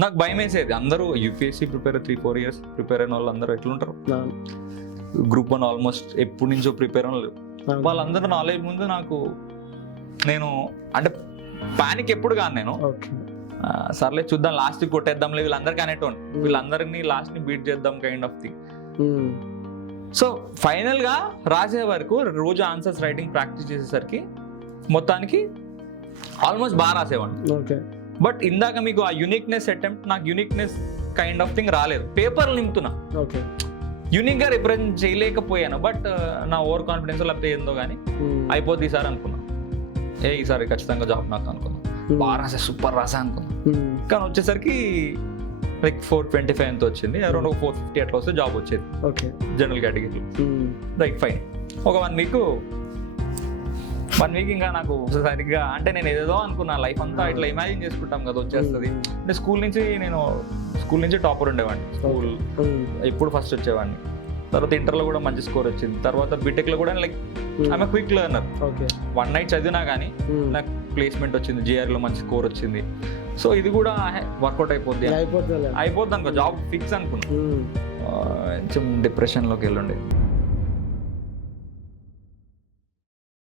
నాకు భయం వేసేది. అందరూ యూపీఎస్సీ ప్రిపేర్ 3-4 years ప్రిపేర్ అయిన వాళ్ళు అందరూ ఎట్లుంటారు, గ్రూప్ 1 ఆల్మోస్ట్ ఎప్పటి నుంచో ప్రిపేర్ అని లేదు. వాళ్ళందరూ నాలెడ్జ్ ముందు నాకు నేను అంటే పానిక్ ఎప్పుడు కాదు నేను. సర్లే చూద్దాం, లాస్ట్ కొట్టేద్దాం లేదు వీళ్ళందరికీ అనేటోన్, వీళ్ళందరినీ లాస్ట్ ని బీట్ చేద్దాం kind of thing. So final గా రాసే వరకు రోజు ఆన్సర్స్ రైటింగ్ ప్రాక్టీస్ చేసేసరికి మొత్తానికి ఆల్మోస్ట్ బాగా రాసేవాడిని. బట్ ఇందాక మీకు ఆ యూనిక్నెస్ అటెంప్ట్, నాకు యూనిక్నెస్ కైండ్ ఆఫ్ థింగ్ రాలేదు. పేపర్లు నింపుతున్నా, యూనిక్ గా రిప్రజెంట్ చేయలేకపోయాను. బట్ నా ఓవర్ కాన్ఫిడెన్స్ లేకపోతే ఏందో కానీ అయిపోద్ది ఈసారి అనుకున్నా. ఈసారి ఖచ్చితంగా జాబ్ నాకు అనుకున్నా, బాగా రాసా, సూపర్ రాసా అనుకున్నా. కానీ వచ్చేసరికి లైక్ 425 ఎంత వచ్చింది, అరౌండ్ 450 అట్లా వస్తే జాబ్ వచ్చేది జనరల్ కేటగిరీ. Right fine. ఒక 1 వీక్ ఇంకా నాకు సరిగ్గా అంటే నేను ఏదో అనుకున్నా, లైఫ్ అంతా ఇట్లా ఇమాజిన్ చేసుకుంటాం కదా వచ్చేస్తుంది అంటే. స్కూల్ నుంచి టాపర్ ఉండేవాడిని, స్కూల్ ఎప్పుడు ఫస్ట్ వచ్చేవాడిని. తర్వాత ఇంటర్లో కూడా మంచి స్కోర్ వచ్చింది. తర్వాత బీటెక్లో కూడా లైక్ ఆమె క్విక్ లెర్నర్. 1 night చదివినా కానీ నాకు ప్లేస్మెంట్ వచ్చింది, జిఆర్లో మంచి స్కోర్ వచ్చింది. సో ఇది కూడా వర్కౌట్ అయిపోద్ది అనుకో, జాబ్ ఫిక్స్ అనుకున్నా. కొంచెం డిప్రెషన్లోకి వెళ్ళండి.